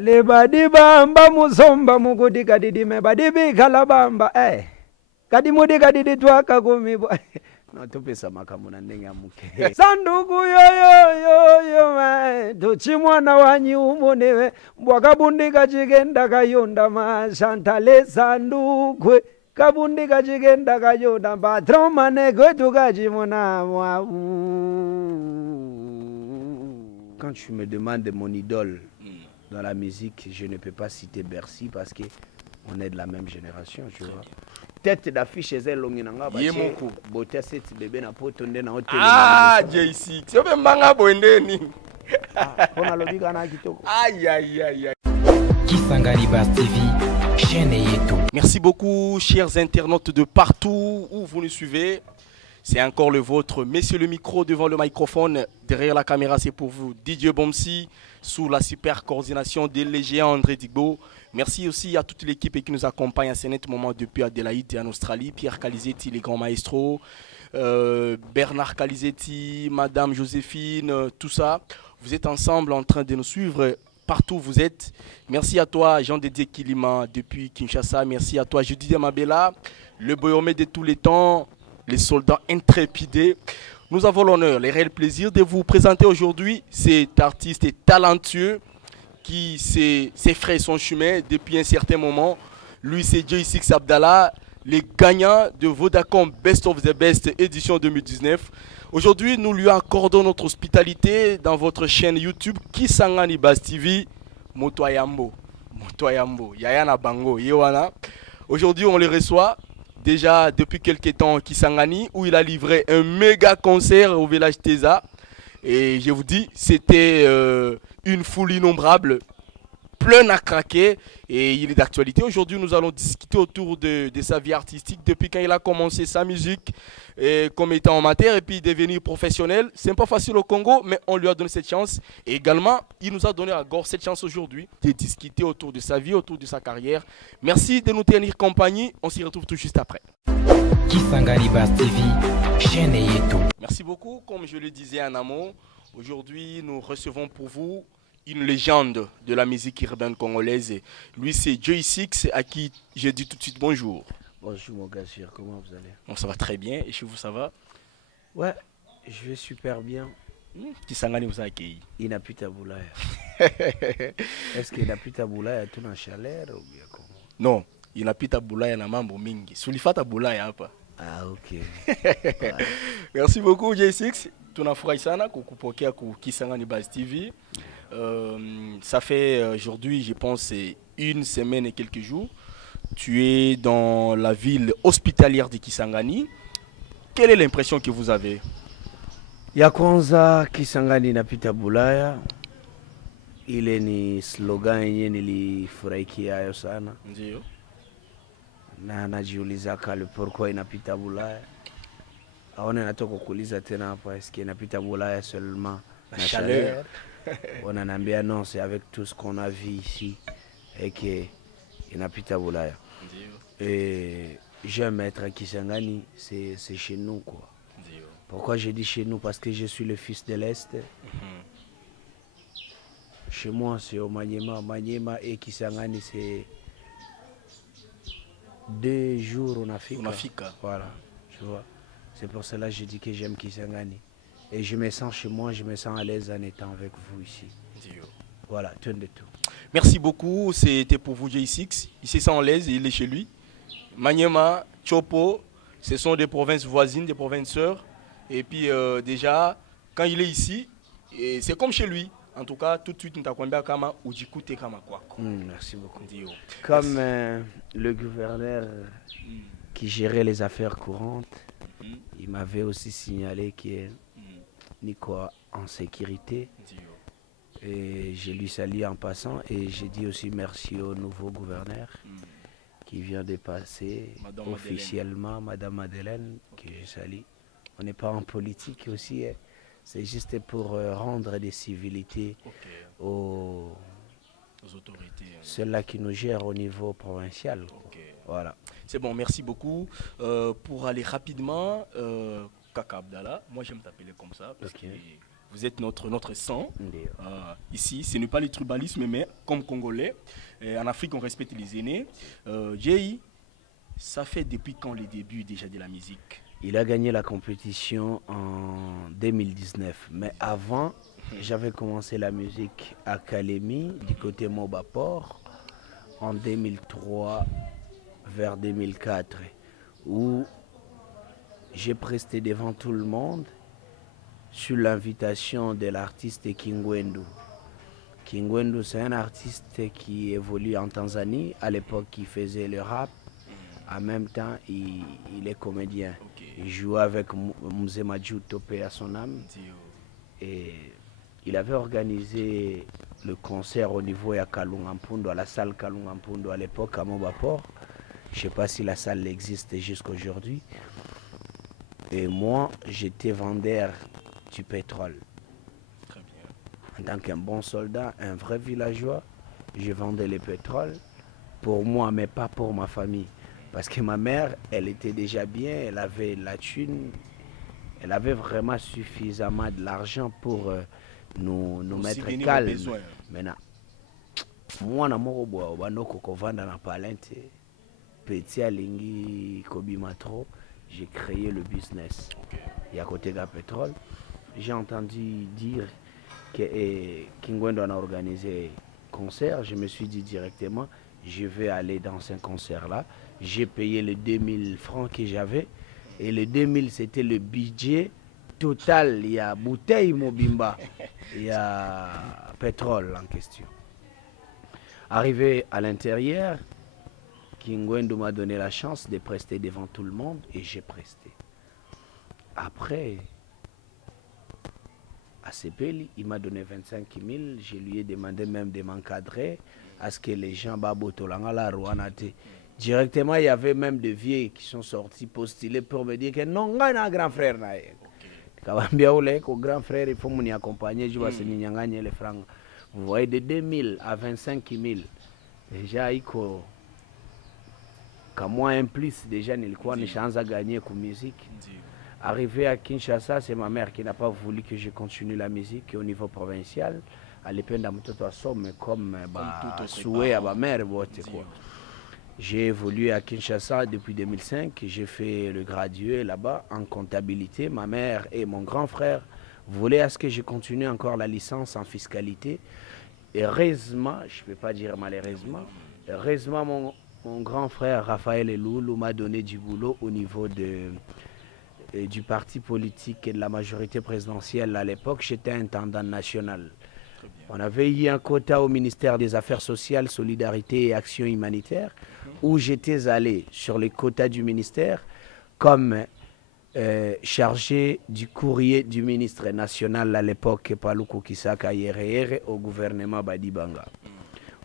Ale badi bamba musomba mukudi kadidi me badi bikala bamba kadi mudi kadidi twaka kumi no tupesa makamuna ndenge amuke sanduku yo tuchimwana wanyi umone bwakabundika chigenda kayonda mashantale sandukwe kabundika chigenda kayonda patron manekwe tukachimona Quand tu me demandes mon idole dans la musique, je ne peux pas citer Bercy parce que on est de la même génération, tu vois. Tête d'affiche chez elle, longinanga, beauté cette bébé na poto nde na hôtel. Ah, J6. C'est même manga boendeni. On a lobby kana kitoko. Aïe aïe aïe aïe. Kisangani Bass TV, chaîne Yeto. Merci beaucoup, chers internautes de partout où vous nous suivez. C'est encore le vôtre. Messieurs le micro devant le microphone. Derrière la caméra, c'est pour vous. DJ Bomsi, sous la super coordination de Légéant André Digbo. Merci aussi à toute l'équipe qui nous accompagne à ce net moment depuis Adélaïde et en Australie. Pierre Calizetti, les grands maestros. Bernard Calizetti, Madame Joséphine, tout ça. Vous êtes ensemble en train de nous suivre partout où vous êtes. Merci à toi, Jean-Dédié Kilima, depuis Kinshasa. Merci à toi, Judy Mabela, le boyomé de tous les temps. Les soldats intrépidés. Nous avons l'honneur, le réel plaisir de vous présenter aujourd'hui cet artiste talentueux qui s'est frayé son chemin depuis un certain moment. Lui, c'est J6 Abdallah, le gagnant de Vodacom Best of the Best édition 2019. Aujourd'hui, nous lui accordons notre hospitalité dans votre chaîne YouTube Kisangani Bass TV. Motoyambo, Yayana Bango, Yewana. Aujourd'hui, on le reçoit. Déjà depuis quelques temps Kisangani, où il a livré un méga concert au village Teza. Et je vous dis, c'était une foule innombrable, plein à craquer. Et il est d'actualité. Aujourd'hui, nous allons discuter autour de sa vie artistique, depuis quand il a commencé sa musique comme étant amateur et puis devenir professionnel. C'est pas facile au Congo, mais on lui a donné cette chance. Et également, il nous a donné encore cette chance aujourd'hui de discuter autour de sa vie, autour de sa carrière. Merci de nous tenir compagnie. On s'y retrouve tout juste après. Kisangani Bass TV, chaîne Yeto. Merci beaucoup. Comme je le disais en amont, aujourd'hui, nous recevons pour vous une légende de la musique urbaine congolaise. Lui, c'est J6, à qui je dis tout de suite bonjour. Bonjour mon gars, comment vous allez? Bon, ça va très bien. Et chez vous, ça va? Ouais, je vais super bien. Kisangani vous a accueilli. Inapita Boulaya. Est-ce qu'il Inapita Boulaya tout en chaleur ou bien comment? Non, Inapita Boulaya na mambo mingi. Sulifata Boulaya hapa. Ah, ok. Ouais. Merci beaucoup, J6. Tunafurahi sana kukupokea ku Kisangani Bass TV. Ça fait aujourd'hui, je pense, une semaine et quelques jours. Tu es dans la ville hospitalière de Kisangani. Quelle est l'impression que vous avez? Ya kwanza Kisangani Inapita Boulaya. Ile ni slogan yenye nilifurahikia sana. Ndio. Na najiulizaka le pourquoi Inapita Boulaya. Aone natoka kuuliza tena hapa, est-ce qu'il Inapita Boulaya seulement la chaleur? On a un non, c'est avec tout ce qu'on a vu ici et que Inapita Boulaya. Et j'aime être à Kisangani, c'est chez nous quoi. Pourquoi je dis chez nous? Parce que je suis le fils de l'Est. Chez moi c'est au Maniema. Maniema et Kisangani c'est 2 jours en Afrique. Voilà, tu vois. C'est pour cela que je dis que j'aime Kisangani. Et je me sens chez moi, je me sens à l'aise en étant avec vous ici. Voilà, tout de tout. Merci beaucoup, c'était pour vous J6. Il se sent à l'aise, il est chez lui. Maniema, Chopo, ce sont des provinces voisines, des provinces sœurs. Et puis déjà, quand il est ici, c'est comme chez lui. En tout cas, tout de suite, nous t'accompagnons kama ujikute kama quoi. Merci beaucoup. Comme le gouverneur qui gérait les affaires courantes, il m'avait aussi signalé qu'il n'est quoi en sécurité. Et je lui salue en passant et j'ai dit aussi merci au nouveau gouverneur qui vient de passer officiellement, Madame Madeleine, que je salue. On n'est pas en politique aussi, hein. C'est juste pour rendre des civilités aux autorités, ceux-là qui nous gèrent au niveau provincial. Voilà. C'est bon, merci beaucoup. Pour aller rapidement, Kaka Abdallah, moi j'aime t'appeler comme ça parce que vous êtes notre sang. Ici, ce n'est pas le tribalisme, mais comme Congolais, en Afrique, on respecte les aînés. Jay, ça fait depuis quand les débuts déjà de la musique? Il a gagné la compétition en 2019. Mais avant, j'avais commencé la musique à Kalemi, du côté Mobaport, en 2003 vers 2004, où j'ai presté devant tout le monde sur l'invitation de l'artiste Kingwendu. Kingwendu, c'est un artiste qui évolue en Tanzanie. À l'époque, il faisait le rap. En même temps, il est comédien. Il jouait avec Mzee Madjou Topé à son âme. Et il avait organisé le concert au niveau de Kalungampundo, à la salle Kalungampundo à l'époque, à Mobaport. Je ne sais pas si la salle existe jusqu'à aujourd'hui. Et moi, j'étais vendeur du pétrole. Très bien. En tant qu'un bon soldat, un vrai villageois, je vendais le pétrole pour moi, mais pas pour ma famille. Parce que ma mère, elle était déjà bien, elle avait la thune, elle avait vraiment suffisamment de l'argent pour nous mettre calme. Maintenant, moi, je suis petit alingi kobima trop, j'ai créé le business. Et à côté de la pétrole, j'ai entendu dire que Kingwendu a organisé un concert. Je me suis dit directement, je vais aller dans ce concert-là. J'ai payé les 2000 francs que j'avais. Et les 2000, c'était le budget total. Il y a bouteille Mobimba, il y a pétrole en question. Arrivé à l'intérieur, Kingwendu m'a donné la chance de prester devant tout le monde et j'ai presté. Après, à Sepeli, il m'a donné 25 000. Je lui ai demandé même de m'encadrer à ce que les gens babotolanga Rouanate. Directement, il y avait même des vieux qui sont sortis postuler pour me dire que non, il y a un grand frère. Au grand frère, il faut m'y accompagner, je vais se gagner les francs. Vous voyez, de 2000 à 25 000. Déjà, il quand moi un plus, déjà, il y a une chance à gagner avec la musique. Arrivé à Kinshasa, c'est ma mère qui n'a pas voulu que je continue la musique au niveau provincial. À l'époque, comme souhait à ma mère. J'ai évolué à Kinshasa depuis 2005. J'ai fait le gradué là-bas en comptabilité. Ma mère et mon grand frère voulaient à ce que je continue encore la licence en fiscalité. Heureusement, je ne peux pas dire malheureusement, heureusement mon grand frère Raphaël Eloulou m'a donné du boulot au niveau du parti politique et de la majorité présidentielle à l'époque. J'étais intendant national. On avait eu un quota au ministère des Affaires sociales, Solidarité et Action humanitaire, où j'étais allé sur les quotas du ministère comme chargé du courrier du ministre national à l'époque, Paluku Kisaka Yerere, au gouvernement Badibanga.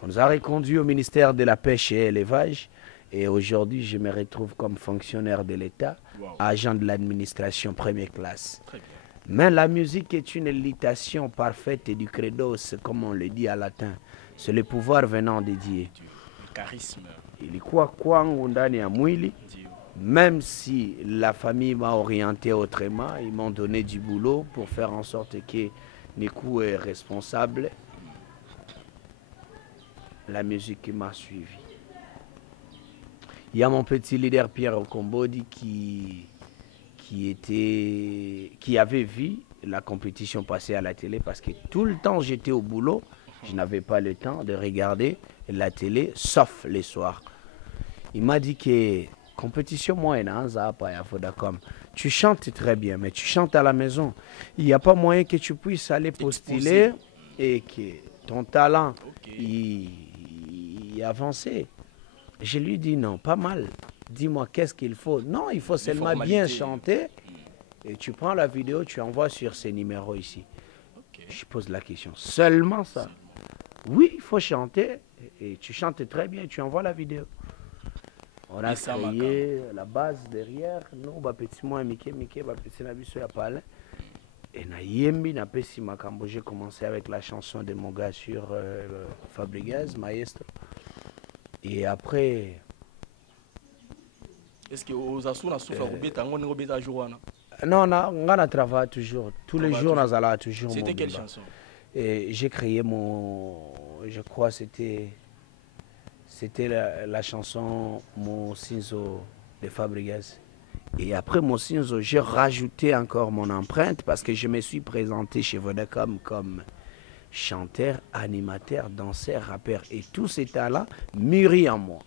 On nous a reconduit au ministère de la Pêche et Élevage. Et aujourd'hui, je me retrouve comme fonctionnaire de l'État, agent de l'administration première classe. Mais la musique est une élitation parfaite et du credos, comme on le dit à latin. C'est le pouvoir venant de Dieu. Le charisme. Il est quoi ndani ya mwili. Même si la famille m'a orienté autrement, ils m'ont donné du boulot pour faire en sorte que Nikou est responsable. La musique m'a suivi. Il y a mon petit leader Pierre Okombodi qui avait vu la compétition passer à la télé parce que tout le temps j'étais au boulot, je n'avais pas le temps de regarder la télé, sauf les soirs. Il m'a dit que compétition moyenne, tu chantes très bien, mais tu chantes à la maison. Il n'y a pas moyen que tu puisses aller postuler et que ton talent y avance. Je lui dis non, pas mal. Dis-moi qu'est-ce qu'il faut. Non, il faut seulement bien chanter. Et tu prends la vidéo, tu envoies sur ces numéros ici. Je pose la question. Seulement ça. Oui, il faut chanter. Et tu chantes très bien, tu envoies la vidéo. On a créé la base derrière. Nous, petit moi, Mickey, petit Nabiso ya parlé. Et na yembi na pesi makambo, j'ai commencé avec la chanson de mon gars sur Fabregas, Maestro. Et après. Est-ce que aux Assou na souffert au bêta, on est au bêta jouana? Non, on a travaillé toujours. Tous les jours, on a toujours. C'était quelle chanson? Et j'ai créé je crois c'était la chanson Mon Sinzo de Fabregas. Et après Mon Sinzo, j'ai rajouté encore mon empreinte parce que je me suis présenté chez Vodacom comme chanteur, animateur, danseur, rappeur. Et tous ces talents mûris en moi.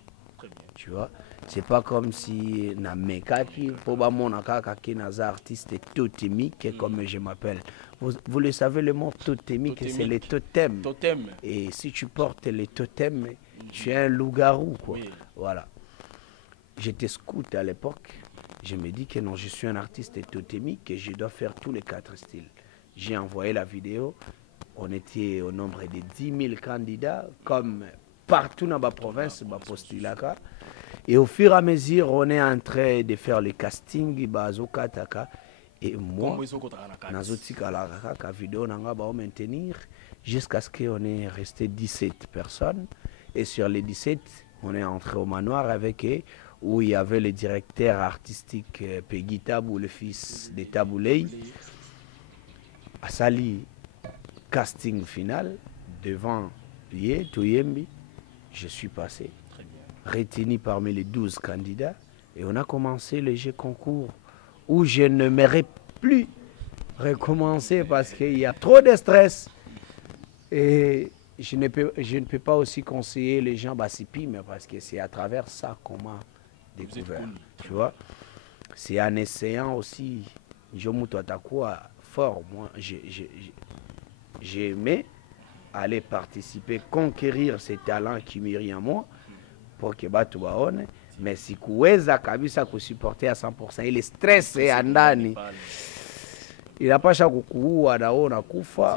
Tu vois, c'est pas comme si Namekaki, Pobamonakaki, Naza artiste totémique, comme je m'appelle. Vous le savez, le mot totémique, c'est les totems. Et si tu portes les totems, tu es un loup-garou, quoi. Oui. Voilà. J'étais scout à l'époque. Je me dis que non, je suis un artiste totémique et je dois faire tous les 4 styles. J'ai envoyé la vidéo. On était au nombre de 10 000 candidats, comme partout dans ma province, ma postulaka. Et au fur et à mesure, on est en train de faire le casting, et moi, la vidéo va maintenir jusqu'à ce qu'on ait resté 17 personnes. Et sur les 17, on est entré au manoir avec eux, où il y avait le directeur artistique Peggy Tabou, le fils de Tabouley, à Sali, casting final, devant Yé, Touyembi. Je suis passé, retenu parmi les 12 candidats, et on a commencé le jeu concours où je ne m'aurais plus recommencer parce qu'il y a trop de stress. Et je ne peux pas aussi conseiller les gens Bassipi, mais parce que c'est à travers ça qu'on m'a découvert. Tu vois, c'est en essayant aussi, je m'outoatakoua fort, moi, j'ai aimé aller participer, conquérir ces talents qui mirent en moi pour que batu baone, mais si kuweza kabisa kusupporter à 100%, il est stressé andani. Il n'a pas chaque coup à daona kufa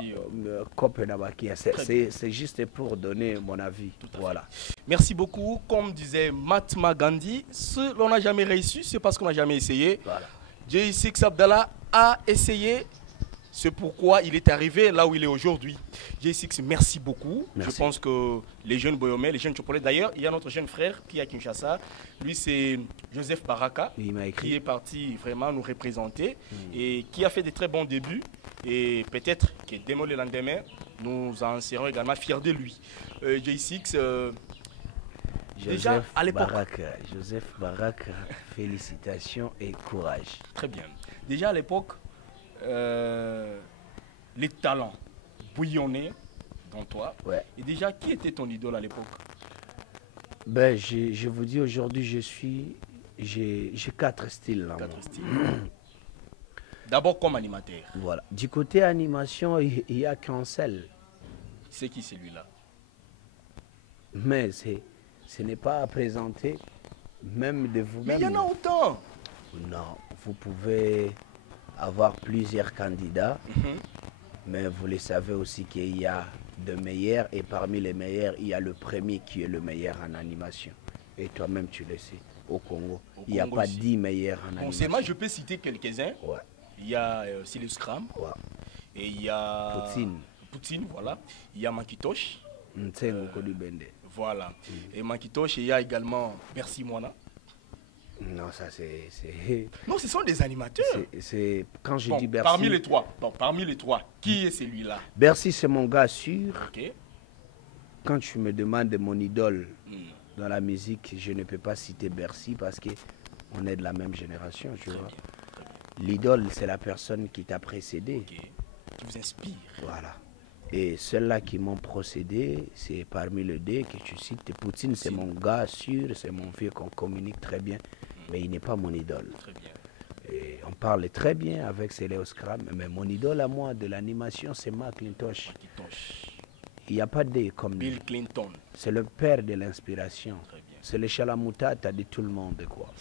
kope na bakia. C'est juste pour donner mon avis. Voilà. Merci beaucoup. Comme disait Mahatma Gandhi, ce l'on n'a jamais réussi, c'est parce qu'on n'a jamais essayé. Voilà. J6 Abdallah a essayé. C'est pourquoi il est arrivé là où il est aujourd'hui. J6, merci beaucoup. Merci. Je pense que les jeunes Boyomé, les jeunes Chopolais, d'ailleurs, il y a notre jeune frère qui est à Kinshasa. Lui, c'est Joseph Baraka, qui est parti vraiment nous représenter et qui a fait de très bons débuts. Et peut-être que dès le lendemain, nous en serons également fiers de lui. J6, déjà à l'époque. Joseph Baraka, félicitations et courage. Très bien. Déjà à l'époque, les talents bouillonnaient dans toi. Ouais. Et déjà, qui était ton idole à l'époque? Ben, je vous dis aujourd'hui, j'ai 4 styles. 4 styles. D'abord comme animateur. Voilà. Du côté animation, il y a qu'un seul. C'est qui celui-là? Mais ce n'est pas à présenter, même de vous-même. Mais il y en a autant. Non, vous pouvez avoir plusieurs candidats, mais vous le savez aussi qu'il y a de meilleurs, et parmi les meilleurs, il y a le premier qui est le meilleur en animation. Et toi-même, tu le sais, au Congo, il n'y a pas 10 meilleurs en animation. Moi, je peux citer quelques-uns. Ouais. Il y a Silas Scram, ouais. Et il y a Poutine, voilà. Il y a Makitosh. Voilà. Et Makitosh, et il y a également Bercy Moana. Non, ça c'est... Non, ce sont des animateurs. Quand je dis Bercy... Parmi les trois, qui est celui-là? Bercy, c'est mon gars sûr. Okay. Quand tu me demandes mon idole dans la musique, je ne peux pas citer Bercy parce qu'on est de la même génération, tu vois. L'idole, c'est la personne qui t'a précédé. Okay. Qui vous inspire. Voilà. Et ceux-là qui m'ont procédé, c'est parmi les deux que tu cites. Poutine, c'est mon gars sûr, c'est mon vieux qu'on communique très bien. Mais il n'est pas mon idole. Très bien. Et on parle très bien avec Silas Scram, mais mon idole à moi de l'animation, c'est Mackintosh. Il n'y a pas de comme Bill Clinton. C'est le père de l'inspiration. C'est le Chalamoutata de tout le monde, quoi.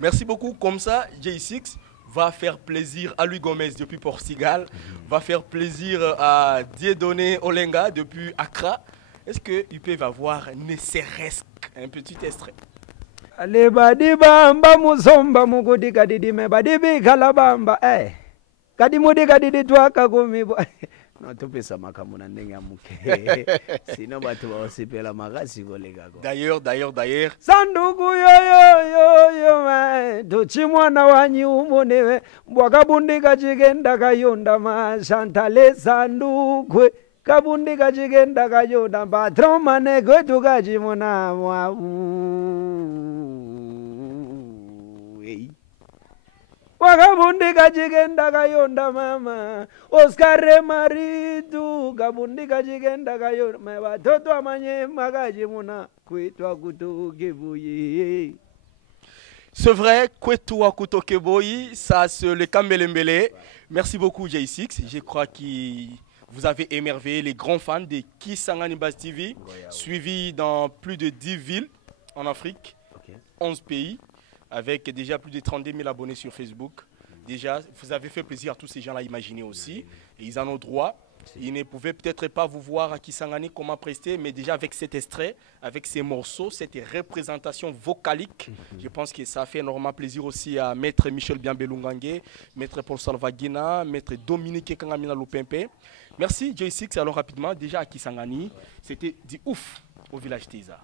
Merci beaucoup. Comme ça, J6 va faire plaisir à Louis Gomez depuis Portugal, va faire plaisir à Dieudonné Olenga depuis Accra. Est-ce qu'ils peuvent avoir ne serait-ce qu'un petit extrait? Ale badibamba muzomba mugudi kadidi me badibi kalabamba kadi mudi kadidi twa kagomi Non, tu peux ça makamuna ndenga muke. Sinon bato ba osepela makasi kolega ko. D'ailleurs. Sanduku yo ma dochi mwana wanyi umonewe bwakabundi kachigenda kayonda ma Chantale sanduku kabundi kachigenda kayonda patron mane kwetu kachimona wa wakabundi kachigenda kayonda mama Oscar maritu kabundi kachigenda kayonda watoto amanye makachimona kwetu akutokebuye. C'est vrai, kwetu akutokeboyi, ça c'est le Kambelembele. Merci beaucoup J6, je crois que vous avez émerveillé les grands fans de Kisangani Bass TV, suivis dans plus de 10 villes en Afrique, 11 pays, avec déjà plus de 32 000 abonnés sur Facebook. Déjà, vous avez fait plaisir à tous ces gens-là, imaginez aussi. Et ils en ont droit. Ils ne pouvaient peut-être pas vous voir à Kisangani comment prester, mais déjà avec cet extrait, avec ces morceaux, cette représentation vocalique, je pense que ça fait énormément plaisir aussi à Maître Michel Biambelungangue, Maître Paul Salvagina, Maître Dominique Kangamina Lupempe. Merci J6, alors rapidement, déjà à Kisangani, c'était du ouf au village Teza.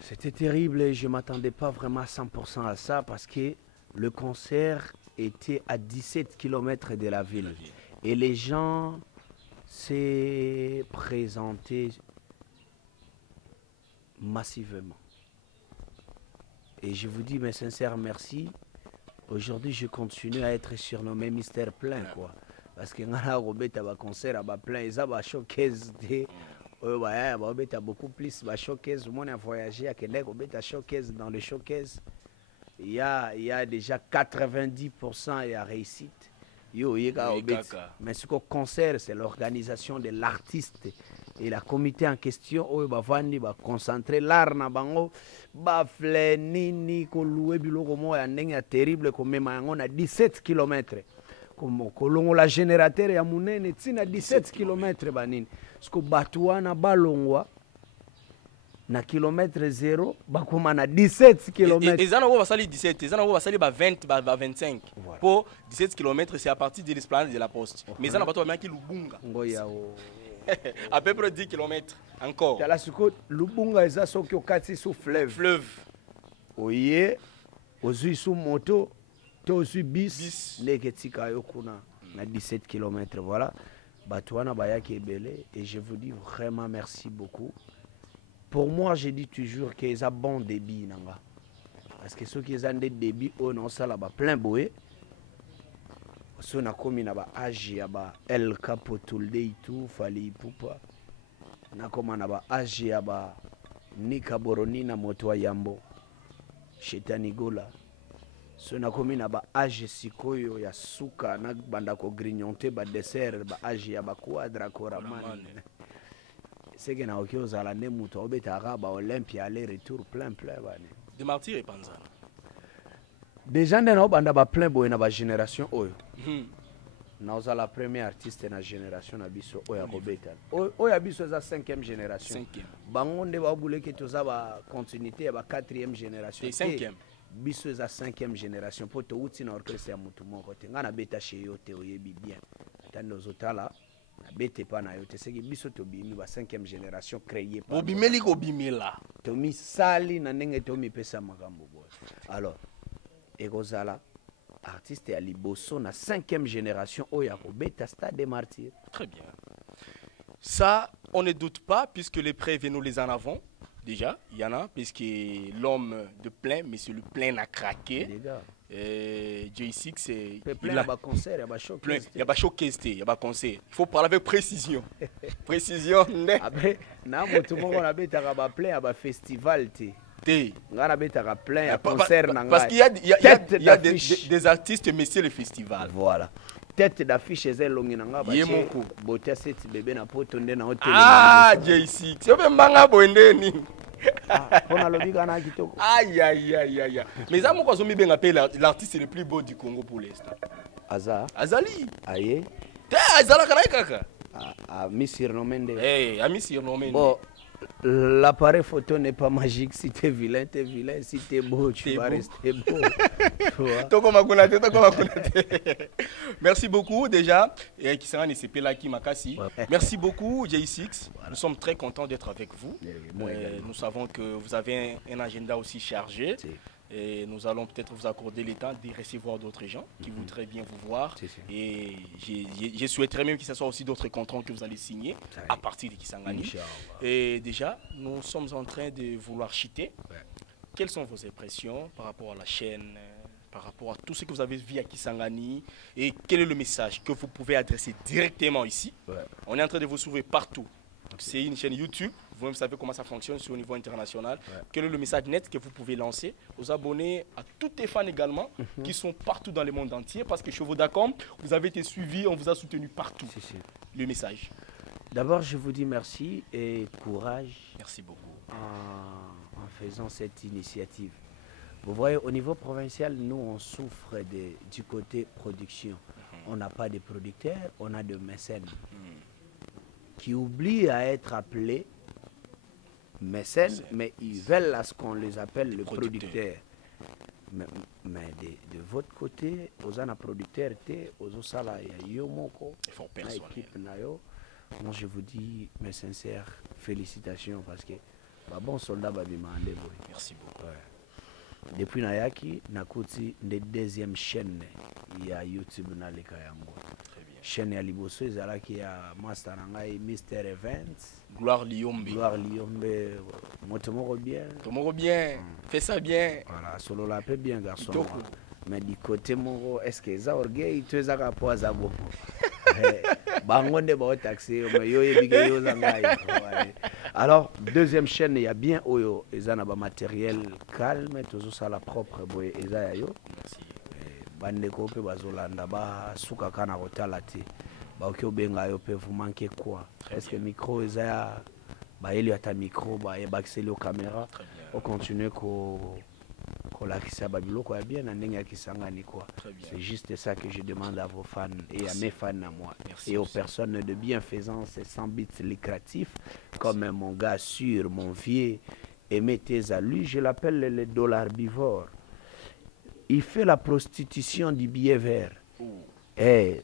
C'était terrible et je ne m'attendais pas vraiment à 100% à ça parce que le concert était à 17 km de la ville. Et les gens s'est présenté massivement. Et je vous dis mes sincères merci. Aujourd'hui, je continue à être surnommé Mystère Plein, quoi. Parce que dans la robette, il concert à plein, et ça va showcase beaucoup plus. Showcase, on a voyagé à Québec, à showcase dans le showcase. Il y a déjà 90% à réussite. Mais ce qu'on concert, c'est l'organisation de l'artiste et la comité en question. On va concentrer l'art na bango, bafle nini koloué biloko mo ya ndenge terrible comme on a 17 km. Comme kolongo la générateur ya munene tina 17 km banini. Ce que batuana balongwa na kilomètre 0 bakoma na 17 km. Et ça n'a pas sali 17, ça n'a pas sali 20 25. Pour 17 km c'est à partir de l'esplanade de la Poste. Mais ça n'a pas toi bien qui Lubunga. À peu près 10 km encore. Tala suko Lubunga eza soki okati sous fleuve. Oye ozui sous moto to ozui bis leketika yokuna na 17 km voilà. Batouana bayaki ebele et je vous dis vraiment merci beaucoup. Pour moi, je dis toujours qu'ils ont bon débit. Parce que ceux qui ont des débits, on a ça là-bas plein boé. Ceux qui ont des âge, El Capotulde et tout, Fali Poupa. Na comme na ba âge, Nika Boroni na moto Yambo. Chetanigola. Ceux qui ont des âge, Sikoyo, ya Suka, na bandako grignonté, ba dessert, ba âge, ya ba quadra, koraman. C'est que na okyo zala ne muto obetara ba Olympia aller-retour plein bani. De martyrs et panzana. Des gens na banda ba plein boy na ba génération oyo. Na la première artiste na génération na biso oya kobeta. Oya biso za 5e génération. 5e. Bango nde ba bule ke toza ba continuité ba 4e génération. 5e. Biso za 5e génération poto uti na orchestre ya mutu moko te ngana beta chez yo te oyebi bien. Tando zotala bete pa na yo te seki biso to bimi ba 5e génération créé par bobimeli ko bimela to mi sali na ndenge to mi pesa makambo boy. Alors ekozala artiste ya liboso na 5e génération oya ko beta Stade des Martyrs. Très bien. Ça on ne doute pas puisque les preuves nous les en avons déjà, il y en a puisque l'homme de plein monsieur le plein a craqué. J6 c'est il y a un concert, il y a un showcase. Il y a un showcase, il y a un concert. Il faut parler avec précision. Précision. Après, tout le monde a plein, il y a un festival. Il y a plein, il y a un concert. Parce qu'il y a des artistes, mais c'est le festival. Voilà. Tête d'affiche est longue. Ah, J6. C'est un manga bonne. Aïe, aïe, aïe, aïe. Mais ça, moi, je appelle l'artiste le plus beau du Congo pour l'instant. Azali. Aïe. Azala Kanaïkaka. Ami surnommé. Eh, ami surnommé. Bon, l'appareil photo n'est pas magique. Si tu es vilain, tu es vilain. Si tu es beau, tu vas rester beau. Merci beaucoup déjà. Merci beaucoup J6. Nous sommes très contents d'être avec vous. Nous savons que vous avez un agenda aussi chargé. Et nous allons peut-être vous accorder le temps de recevoir d'autres gens qui voudraient bien vous voir. Et je souhaiterais même que ce soit aussi d'autres contrats que vous allez signer à partir de Kisangani. Et déjà, nous sommes en train de vouloir chuter. Quelles sont vos impressions par rapport à la chaîne, par rapport à tout ce que vous avez vu à Kisangani? Et quel est le message que vous pouvez adresser directement ici? On est en train de vous suivre partout. C'est une chaîne YouTube. Vous-même savez comment ça fonctionne sur le niveau international. Quel est le message net que vous pouvez lancer aux abonnés, à tous les fans également, qui sont partout dans le monde entier? Parce que chez Vodacom, vous avez été suivis, on vous a soutenu partout. Le message. D'abord, je vous dis merci et courage. Merci beaucoup. En faisant cette initiative. Vous voyez, au niveau provincial, nous, on souffre du côté production. On n'a pas de producteurs, on a de mécènes qui oublient à être appelés mécènes, mais ils veulent à ce qu'on les appelle le producteur. Mais de votre côté, aux ana producteurs, aux sala yomoko, moi je vous dis mes sincères félicitations parce que bon soldat va me demander. Merci beaucoup. Depuis Nayaki, Nakoti, la deuxième chaîne, il y a YouTube na Lekayango. Chaîne ya liboso ezala qui a master nangai Mr Events. Gloire Liombe. Gloire Liombe. Motomoro bien. Tomoro bien. Fais ça bien. Voilà, solo la paix bien garçon. Mais du côté moro, est-ce que ça orgueil tu es à rapport à bon. Bangonde ba taxi, mais yo yebike yo zangai. Alors, deuxième chaîne, il y a bien Oyo, ezana ba matériel calme, toujours ça la propre boy ezaya yo. Merci. Bandeko pe bazolanda ba suka kana kotala te ba oki obenga yo pe vous manquez quoi? Est-ce que micro ezaya ba eli ata micro ba e baxeli au caméra on continue ko la kisa ba biloko ya bien na ndenge ya Kisangani quoi. C'est juste ça que je demande à vos fans et à mes fans à moi. Merci et aux personnes de bienfaisance et sans but lucratif comme mon gars sûr, mon vieux Aimé à lui, je l'appelle le dollar bivore. Il fait la prostitution du billet vert. Et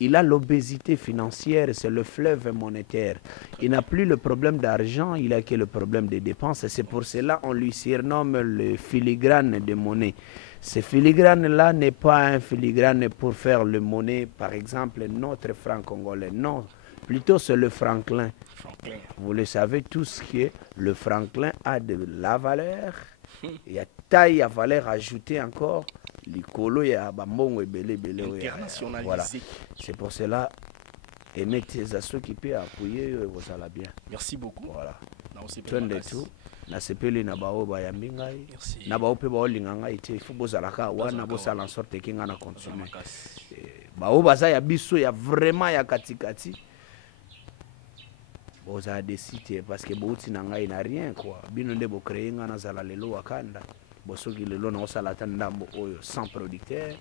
il a l'obésité financière, c'est le fleuve monétaire. Il n'a plus le problème d'argent, il a que le problème des dépenses. Et c'est pour cela qu'on lui surnomme le filigrane de monnaie. Ce filigrane-là n'est pas un filigrane pour faire le monnaie, par exemple, notre franc congolais. Non, plutôt c'est le franklin. Vous le savez tous que le franklin a de la valeur. Il y a taille à valeur ajoutée encore. Voilà. C'est pour cela, aimer tes assos qui peuvent appuyer, vous allez bien. Merci beaucoup. Voilà. Tout. Na sepeli na bao ba yambingai na bao pe bao linganga ite faut bozalaka wana bosala en sorte que ngana continuer bao baza ya biso ya vraiment ya katikati boza décider parce que bouti na ngai na rien quoi bino nde bo créer ngana zala lelo wakanda bosoki lelo na osala tandambo oyo sans producteur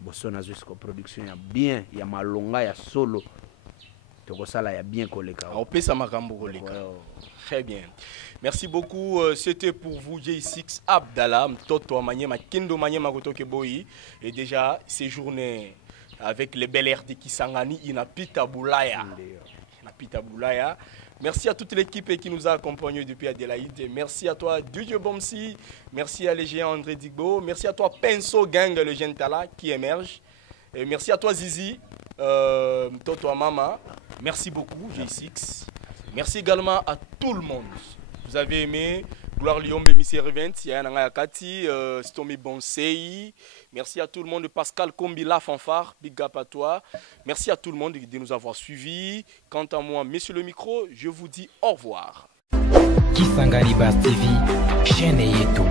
bosona jusqu'au production ya bien ya malonga ya solo tokosala ya bien koleka on peut ça makambo koleka. Très bien. Merci beaucoup. C'était pour vous J6 Abdallah, Toto Amanyema, Kendo Manyema Kotoke Boyi. Et déjà, séjourné avec les bel airs de Kisangani, Inapita Boulaya. Inapita Boulaya. Merci à toute l'équipe qui nous a accompagnés depuis Adélaïde. Merci à toi, DJ Bomsi. Merci à l'égéant André Digbo. Merci à toi, Penso Gang, le jeune Tala qui émerge. Et merci à toi, Zizi, Toto Amama. Merci beaucoup, J6. Merci également à tout le monde. Vous avez aimé Gloire Liombe, Mr Events, Yananga Yakati, Stomy Bonsei. Merci à tout le monde. Pascal Kombi, la fanfare, big up à toi. Merci à tout le monde de nous avoir suivis. Quant à moi, Monsieur le micro, je vous dis au revoir. Kisangani Bass TV, chaîne Yeto.